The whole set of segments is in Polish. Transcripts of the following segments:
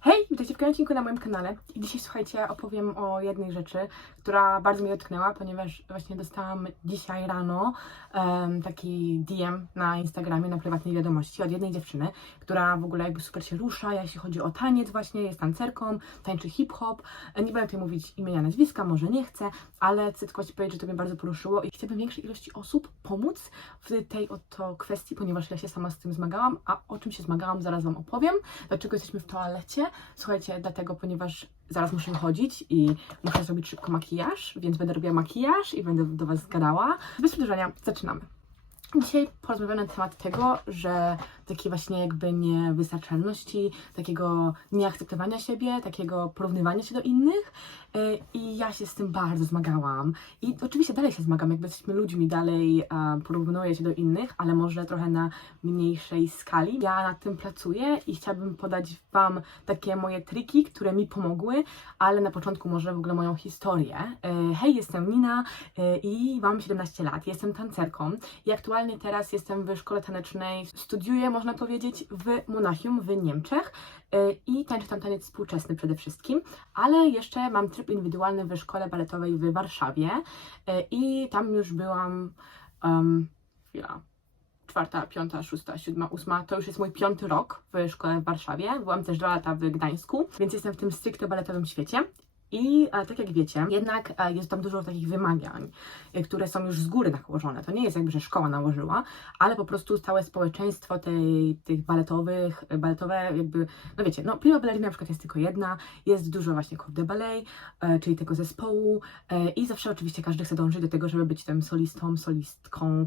Hej, witajcie w kolejnym odcinku na moim kanale. I dzisiaj słuchajcie, opowiem o jednej rzeczy, która bardzo mnie dotknęła, ponieważ właśnie dostałam dzisiaj rano em, taki DM na Instagramie, na prywatnej wiadomości od jednej dziewczyny, która w ogóle jakby super się rusza, jeśli chodzi o taniec właśnie, jest tancerką, tańczy hip-hop. E, Nie będę tutaj mówić imienia, nazwiska, może nie chcę, ale chcę tylko Ci powiedzieć, że to mnie bardzo poruszyło i chciałabym większej ilości osób pomóc w tej oto kwestii, ponieważ ja się sama z tym zmagałam, a o czym się zmagałam zaraz Wam opowiem, dlaczego jesteśmy w toalecie. Słuchajcie, dlatego, ponieważ zaraz muszę wychodzić i muszę zrobić szybko makijaż, więc będę robiła makijaż i będę do Was gadała. Bez przedłużania, zaczynamy. Dzisiaj porozmawiamy na temat tego, że takiej właśnie jakby niewystarczalności, takiego nieakceptowania siebie, takiego porównywania się do innych yy, i ja się z tym bardzo zmagałam. I oczywiście dalej się zmagam, jakby jesteśmy ludźmi, dalej e, porównuję się do innych, ale może trochę na mniejszej skali. Ja nad tym pracuję i chciałabym podać Wam takie moje triki, które mi pomogły, ale na początku może w ogóle moją historię. E, hej, jestem Nina e, i mam 17 lat, jestem tancerką i aktualnie teraz jestem w szkole tanecznej, studiuję, można powiedzieć, w Monachium w Niemczech e, i tańczę tam taniec współczesny przede wszystkim, ale jeszcze mam tryb indywidualny w szkole baletowej w Warszawie e, i tam już byłam um, czwarta, piąta, szósta, siódma, ósma, to już jest mój piąty rok w szkole w Warszawie. Byłam też dwa lata w Gdańsku, więc jestem w tym stricte baletowym świecie. I e, tak jak wiecie, jednak e, jest tam dużo takich wymagań, e, które są już z góry nałożone. To nie jest jakby, że szkoła nałożyła, ale po prostu całe społeczeństwo tej, tych baletowych, baletowe jakby, no wiecie, no prima ballerina na przykład jest tylko jedna, jest dużo właśnie corps de ballet, czyli tego zespołu i zawsze oczywiście każdy chce dążyć do tego, żeby być tym solistą, solistką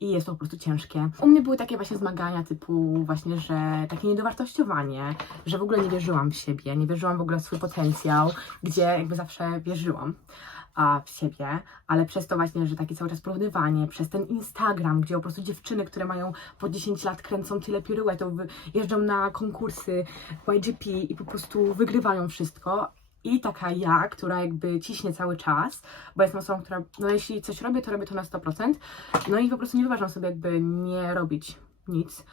i jest to po prostu ciężkie. U mnie były takie właśnie zmagania typu właśnie, że takie niedowartościowanie, że w ogóle nie wierzyłam w siebie, nie wierzyłam w ogóle w swój potencjał, gdzie jakby zawsze wierzyłam w siebie, ale przez to właśnie, że takie cały czas porównywanie, przez ten Instagram, gdzie po prostu dziewczyny, które mają po 10 lat, kręcą tyle piruetów, jeżdżą na konkursy YGP i po prostu wygrywają wszystko. I taka ja, która jakby ciśnie cały czas, bo jestem osobą, która, no jeśli coś robię, to robię to na 100%. No i po prostu nie wyważam sobie jakby nie robić nic.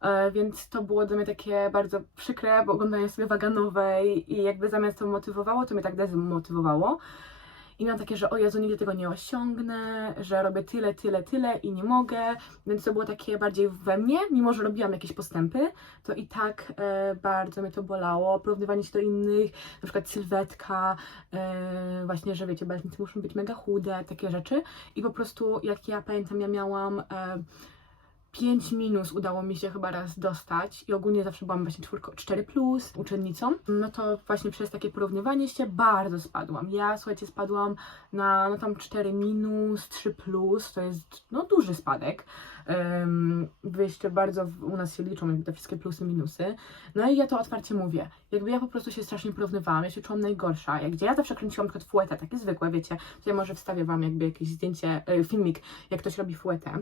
E, Więc to było dla mnie takie bardzo przykre, bo oglądanie sobie waganowej i jakby zamiast to motywowało, to mnie tak demotywowało. I miałam takie, że o Jezu, nigdy tego nie osiągnę, że robię tyle, tyle, tyle i nie mogę. Więc to było takie bardziej we mnie, mimo że robiłam jakieś postępy, to i tak e, bardzo mnie to bolało. Porównywanie się do innych, na przykład sylwetka, e, właśnie, że wiecie, baletnicy muszą być mega chude, takie rzeczy. I po prostu, jak ja pamiętam, ja miałam... E, 5 minus udało mi się chyba raz dostać i ogólnie zawsze byłam właśnie 4 plus uczennicą, no to właśnie przez takie porównywanie się bardzo spadłam. Ja słuchajcie, spadłam na no tam 4 minus, 3 plus, to jest no duży spadek. Um, wy jeszcze bardzo u nas się liczą jakby te wszystkie plusy, minusy. No i ja to otwarcie mówię. Jakby ja po prostu się strasznie porównywałam, ja się czułam najgorsza. Jak gdzie ja zawsze kręciłam na przykład fuetę, takie zwykłe, wiecie. Tutaj może wstawię wam jakby jakieś zdjęcie, e, filmik, jak ktoś robi fuetę.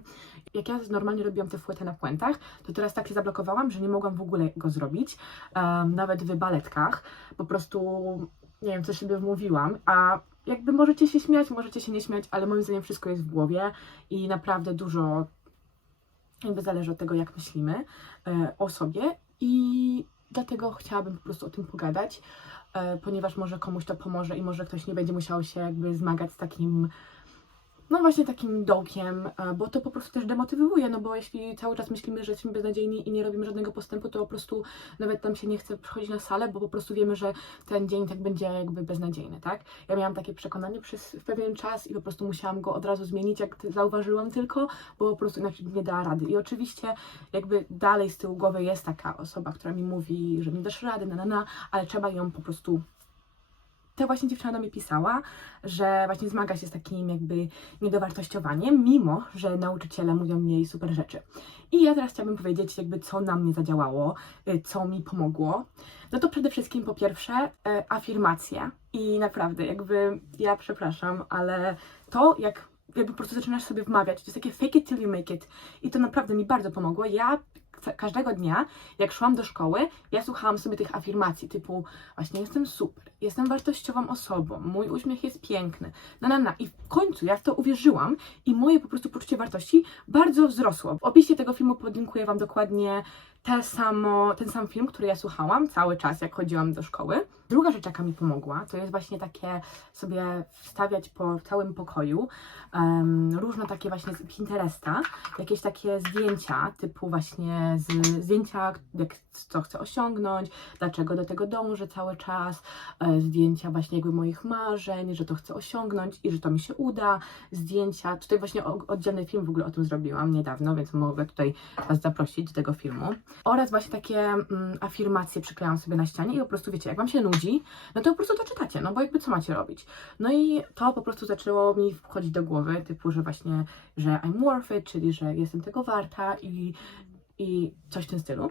Jak ja normalnie robiłam te fuety na puentach, to teraz tak się zablokowałam, że nie mogłam w ogóle go zrobić. em, nawet w baletkach. Po prostu, nie wiem, co sobie wmówiłam, a jakby możecie się śmiać, możecie się nie śmiać, ale moim zdaniem wszystko jest w głowie i naprawdę dużo jakby zależy od tego, jak myślimy e, o sobie. I dlatego chciałabym po prostu o tym pogadać, e, ponieważ może komuś to pomoże i może ktoś nie będzie musiał się jakby zmagać z takim no właśnie takim dołkiem, e, bo to po prostu też demotywuje, no bo jeśli cały czas myślimy, że jesteśmy beznadziejni i nie robimy żadnego postępu, to po prostu nawet nam się nie chce przychodzić na salę, bo po prostu wiemy, że ten dzień tak będzie jakby beznadziejny, tak? Ja miałam takie przekonanie przez pewien czas i po prostu musiałam go od razu zmienić, jak zauważyłam tylko, bo po prostu inaczej nie dała rady. I oczywiście jakby dalej z tyłu głowy jest taka osoba, która mi mówi, że nie dasz rady, na, na, na, ale trzeba ją po prostu ta właśnie dziewczyna do mnie pisała, że właśnie zmaga się z takim jakby niedowartościowaniem, mimo że nauczyciele mówią jej super rzeczy. I ja teraz chciałabym powiedzieć jakby co na mnie zadziałało, y, co mi pomogło. No to przede wszystkim po pierwsze e, afirmacje i naprawdę jakby ja przepraszam, ale to jak jakby po prostu zaczynasz sobie wmawiać, to jest takie fake it till you make it i to naprawdę mi bardzo pomogło. Ja każdego dnia, jak szłam do szkoły, ja słuchałam sobie tych afirmacji typu właśnie jestem super, jestem wartościową osobą, mój uśmiech jest piękny, na na na i w końcu ja w to uwierzyłam i moje po prostu poczucie wartości bardzo wzrosło. W opisie tego filmu podlinkuję Wam dokładnie te samo, ten sam film, który ja słuchałam cały czas, jak chodziłam do szkoły. Druga rzecz, jaka mi pomogła, to jest właśnie takie sobie wstawiać po całym pokoju um, różne takie właśnie z Pinteresta, jakieś takie zdjęcia, typu właśnie z, zdjęcia, jak, co chcę osiągnąć, dlaczego do tego dążę cały czas, e, zdjęcia właśnie jakby moich marzeń, że to chcę osiągnąć i że to mi się uda, zdjęcia, tutaj właśnie oddzielny film w ogóle o tym zrobiłam niedawno, więc mogę tutaj Was zaprosić do tego filmu. Oraz właśnie takie mm, afirmacje przyklejam sobie na ścianie i po prostu wiecie, jak Wam się nudzi, no to po prostu to czytacie, no bo jakby co macie robić? No i to po prostu zaczęło mi wchodzić do głowy, typu, że właśnie, że I'm worth it, czyli że jestem tego warta i, i coś w tym stylu.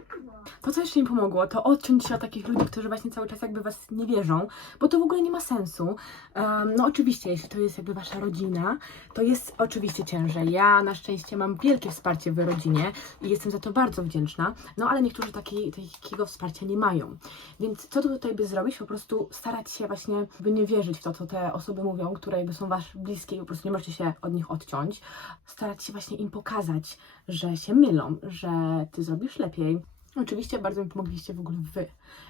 To, co jeszcze mi pomogło, to odciąć się od takich ludzi, którzy właśnie cały czas jakby was nie wierzą, bo to w ogóle nie ma sensu. Em, no oczywiście, jeśli to jest jakby wasza rodzina, to jest oczywiście ciężej. Ja na szczęście mam wielkie wsparcie w rodzinie i jestem za to bardzo wdzięczna, no ale niektórzy taki, takiego wsparcia nie mają. Więc co tu tutaj by zrobić? Po prostu starać się właśnie, by nie wierzyć w to, co te osoby mówią, które jakby są wasz bliskie i po prostu nie możecie się od nich odciąć. Starać się właśnie im pokazać, że się mylą, że ty zrobisz lepiej. Oczywiście bardzo mi pomogliście w ogóle wy,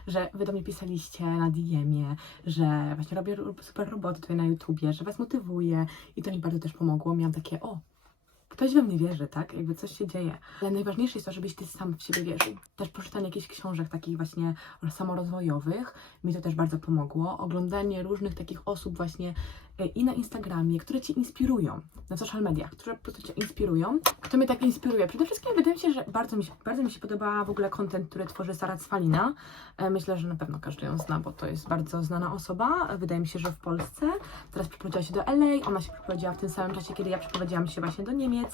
że wy do mnie pisaliście na DM-ie, że właśnie robię ro- super roboty tutaj na YouTubie, że was motywuję i to mi bardzo też pomogło. Miałam takie, o, ktoś we mnie wierzy, tak? Jakby coś się dzieje. Ale najważniejsze jest to, żebyś ty sam w siebie wierzył. Też poczytanie jakichś książek takich właśnie samorozwojowych mi to też bardzo pomogło. Oglądanie różnych takich osób właśnie i na Instagramie, które cię inspirują, na social mediach, które po prostu cię inspirują. Kto mnie tak inspiruje? Przede wszystkim wydaje mi się, że bardzo mi się, bardzo mi się podoba w ogóle content, który tworzy Sara Cwalina. E, Myślę, że na pewno każdy ją zna, bo to jest bardzo znana osoba. Wydaje mi się, że w Polsce. Teraz przeprowadziła się do LA. Ona się przeprowadziła w tym samym czasie, kiedy ja przeprowadziłam się właśnie do Niemiec.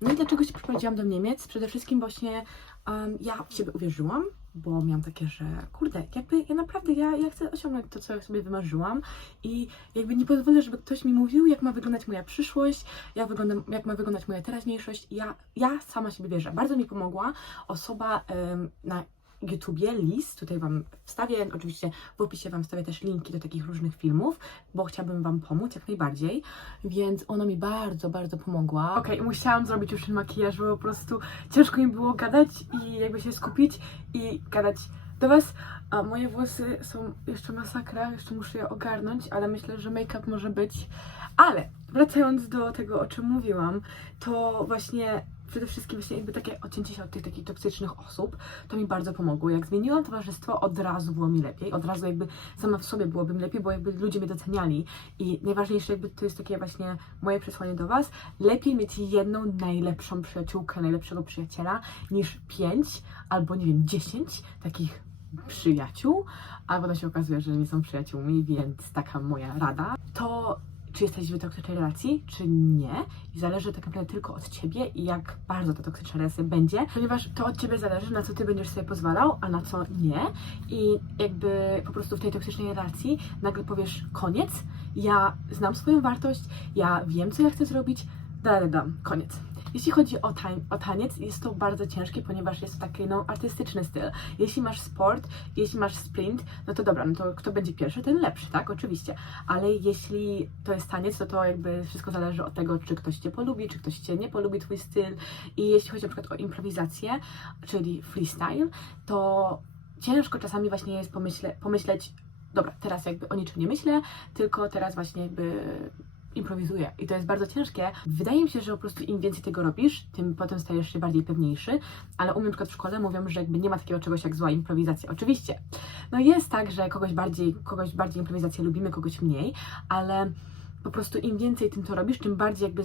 No i dlaczego się przeprowadziłam do Niemiec? Przede wszystkim właśnie em, ja w siebie uwierzyłam, bo miałam takie, że kurde, jakby ja naprawdę, ja, ja chcę osiągnąć to, co sobie wymarzyłam i jakby nie pozwolę, żeby ktoś mi mówił, jak ma wyglądać moja przyszłość, jak, wygląda, jak ma wyglądać moja teraźniejszość. Ja, ja sama siebie wierzę. Bardzo mi pomogła osoba em, na YouTubie, Liz, tutaj Wam wstawię, oczywiście w opisie Wam wstawię też linki do takich różnych filmów, bo chciałabym Wam pomóc jak najbardziej, więc ona mi bardzo, bardzo pomogła. Okej, musiałam zrobić już ten makijaż, bo po prostu ciężko mi było gadać i jakby się skupić i gadać do Was. A moje włosy są jeszcze masakra, jeszcze muszę je ogarnąć, ale myślę, że make-up może być. Ale wracając do tego, o czym mówiłam, to właśnie przede wszystkim właśnie jakby takie odcięcie się od tych takich toksycznych osób, to mi bardzo pomogło. Jak zmieniłam towarzystwo, od razu było mi lepiej, od razu jakby sama w sobie byłoby mi lepiej, bo jakby ludzie mnie doceniali i najważniejsze jakby to jest takie właśnie moje przesłanie do Was, lepiej mieć jedną najlepszą przyjaciółkę, najlepszego przyjaciela niż pięć albo nie wiem, dziesięć takich przyjaciół, a potem się okazuje, że nie są przyjaciółmi, więc taka moja rada. To czy jesteś w toksycznej relacji, czy nie. I zależy tak naprawdę tylko od ciebie i jak bardzo ta toksyczna relacja będzie, ponieważ to od ciebie zależy, na co ty będziesz sobie pozwalał, a na co nie. I jakby po prostu w tej toksycznej relacji nagle powiesz koniec, ja znam swoją wartość, ja wiem, co ja chcę zrobić, da, da, da, koniec. Jeśli chodzi o, tań, o taniec, jest to bardzo ciężkie, ponieważ jest to taki no, artystyczny styl. Jeśli masz sport, jeśli masz sprint, no to dobra, no to kto będzie pierwszy, ten lepszy, tak? Oczywiście. Ale jeśli to jest taniec, to to jakby wszystko zależy od tego, czy ktoś Cię polubi, czy ktoś Cię nie polubi, Twój styl. I jeśli chodzi na przykład o improwizację, czyli freestyle, to ciężko czasami właśnie jest pomyśle, pomyśleć, dobra, teraz jakby o niczym nie myślę, tylko teraz właśnie jakby improwizuję i to jest bardzo ciężkie. Wydaje mi się, że po prostu im więcej tego robisz, tym potem stajesz się bardziej pewniejszy, ale u mnie na przykład w szkole mówią, że jakby nie ma takiego czegoś jak zła improwizacja. Oczywiście, no jest tak, że kogoś bardziej, kogoś bardziej improwizację lubimy, kogoś mniej, ale po prostu im więcej tym to robisz, tym bardziej jakby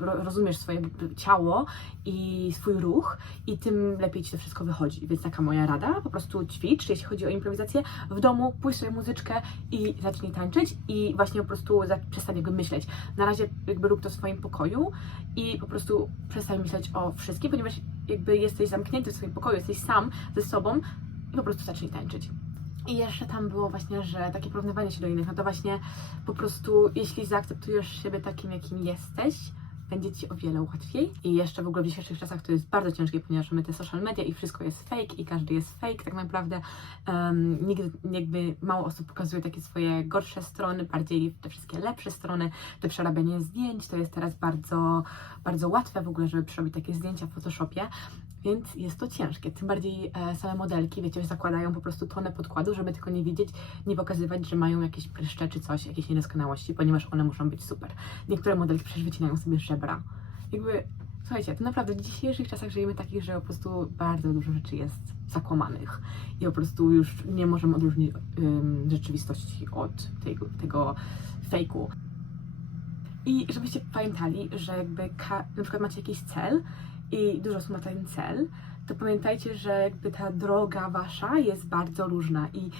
ro- rozumiesz swoje ciało i swój ruch i tym lepiej Ci to wszystko wychodzi. Więc taka moja rada, po prostu ćwicz, jeśli chodzi o improwizację, w domu puść sobie muzyczkę i zacznij tańczyć i właśnie po prostu przestań jakby myśleć. Na razie jakby rób to w swoim pokoju i po prostu przestań myśleć o wszystkim, ponieważ jakby jesteś zamknięty w swoim pokoju, jesteś sam ze sobą i po prostu zacznij tańczyć. I jeszcze tam było właśnie, że takie porównywanie się do innych, no to właśnie po prostu jeśli zaakceptujesz siebie takim, jakim jesteś, będzie Ci o wiele łatwiej. I jeszcze w ogóle w dzisiejszych czasach to jest bardzo ciężkie, ponieważ mamy te social media i wszystko jest fake i każdy jest fake tak naprawdę. Um, nigdy jakby mało osób pokazuje takie swoje gorsze strony, bardziej te wszystkie lepsze strony. To przerabianie zdjęć to jest teraz bardzo, bardzo łatwe w ogóle, żeby przerobić takie zdjęcia w Photoshopie. Więc jest to ciężkie. Tym bardziej e, same modelki, wiecie, zakładają po prostu tonę podkładu, żeby tylko nie widzieć, nie pokazywać, że mają jakieś pryszcze czy coś, jakieś niedoskonałości, ponieważ one muszą być super. Niektóre modelki przecież wycinają sobie żebra. Jakby, słuchajcie, to naprawdę w dzisiejszych czasach żyjemy takich, że po prostu bardzo dużo rzeczy jest zakłamanych i po prostu już nie możemy odróżnić rzeczywistości od tego, tego fejku. I żebyście pamiętali, że jakby na przykład macie jakiś cel i dużo osób ma ten cel, to pamiętajcie, że jakby ta droga wasza jest bardzo różna i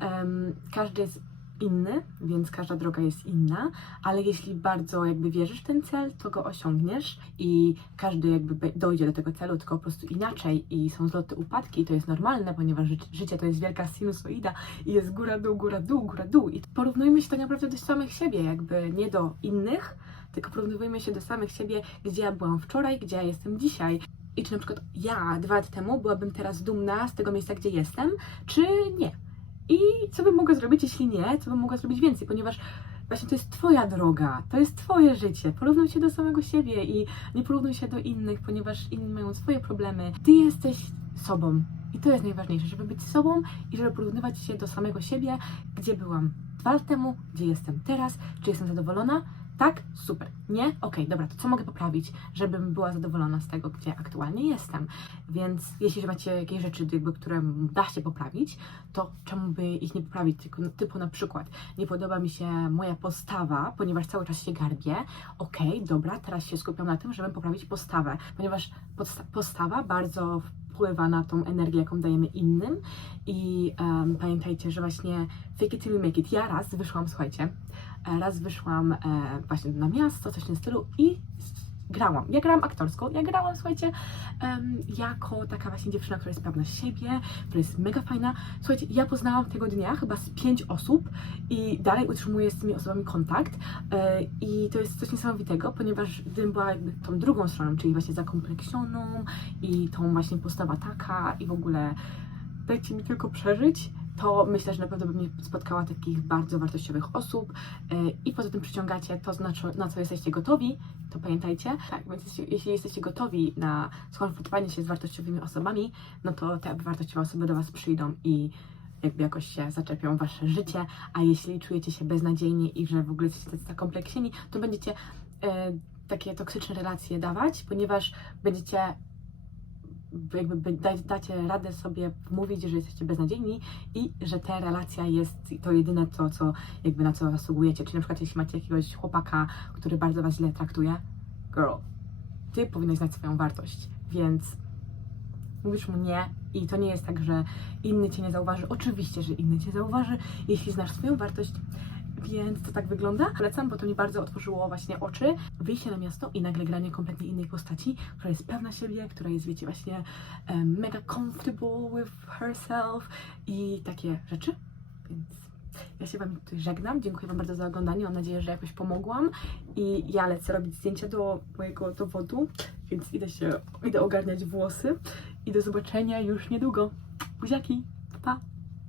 em, każdy jest inny, więc każda droga jest inna, ale jeśli bardzo jakby wierzysz w ten cel, to go osiągniesz i każdy jakby dojdzie do tego celu, tylko po prostu inaczej i są zloty, upadki i to jest normalne, ponieważ ży- życie to jest wielka sinusoida i jest góra, dół, góra, dół, góra, dół. I porównujmy się tak naprawdę do samych siebie, jakby nie do innych, tylko porównujmy się do samych siebie, gdzie ja byłam wczoraj, gdzie ja jestem dzisiaj. I czy na przykład ja dwa lata temu byłabym teraz dumna z tego miejsca, gdzie jestem, czy nie? I co bym mogła zrobić, jeśli nie? Co bym mogła zrobić więcej? Ponieważ właśnie to jest Twoja droga, to jest Twoje życie. Porównuj się do samego siebie i nie porównuj się do innych, ponieważ inni mają swoje problemy. Ty jesteś sobą. I to jest najważniejsze, żeby być sobą i żeby porównywać się do samego siebie, gdzie byłam dwa lata temu, gdzie jestem teraz, czy jestem zadowolona, tak? Super. Nie? Okej, dobra, to co mogę poprawić, żebym była zadowolona z tego, gdzie aktualnie jestem? Więc jeśli macie jakieś rzeczy, jakby, które da się poprawić, to czemu by ich nie poprawić? Tylko, typu na przykład, nie podoba mi się moja postawa, ponieważ cały czas się garbię. Okej, dobra, teraz się skupiam na tym, żeby poprawić postawę, ponieważ postawa bardzo wpływa na tą energię, jaką dajemy innym i em, pamiętajcie, że właśnie fake it till you make it. Ja raz wyszłam, słuchajcie, raz wyszłam e, właśnie na miasto, coś w tym stylu i grałam. Ja grałam aktorsko, ja grałam, słuchajcie, jako taka właśnie dziewczyna, która jest pewna siebie, która jest mega fajna. Słuchajcie, ja poznałam tego dnia chyba z pięć osób i dalej utrzymuję z tymi osobami kontakt e, i to jest coś niesamowitego, ponieważ gdybym była jakby tą drugą stroną, czyli właśnie zakompleksioną i tą właśnie postawa taka i w ogóle dajcie mi tylko przeżyć, to myślę, że na pewno bym nie spotkała takich bardzo wartościowych osób e, i poza tym przyciągacie to, na co jesteście gotowi, to pamiętajcie. Tak, więc jeśli, jesteście gotowi na skonfrontowanie się z wartościowymi osobami, no to te wartościowe osoby do Was przyjdą i jakby jakoś się zaczepią Wasze życie, a jeśli czujecie się beznadziejnie i że w ogóle jesteście zakompleksieni, to będziecie e, takie toksyczne relacje dawać, ponieważ będziecie jakby by- da, dacie radę sobie mówić, że jesteście beznadziejni i że ta relacja jest to jedyne to, co jakby na co zasługujecie. Czyli na przykład jeśli macie jakiegoś chłopaka, który bardzo was źle traktuje, girl, ty powinnaś znać swoją wartość, więc mówisz mu nie i to nie jest tak, że inny cię nie zauważy. Oczywiście, że inny cię zauważy, jeśli znasz swoją wartość. Więc to tak wygląda. Polecam, bo to mi bardzo otworzyło właśnie oczy. Wyjście na miasto i nagle granie kompletnie innej postaci, która jest pewna siebie, która jest, wiecie, właśnie mega comfortable with herself i takie rzeczy. Więc ja się Wam tutaj żegnam. Dziękuję Wam bardzo za oglądanie. Mam nadzieję, że jakoś pomogłam. I ja lecę robić zdjęcia do mojego dowodu, więc idę się, idę ogarniać włosy. I do zobaczenia już niedługo. Buziaki!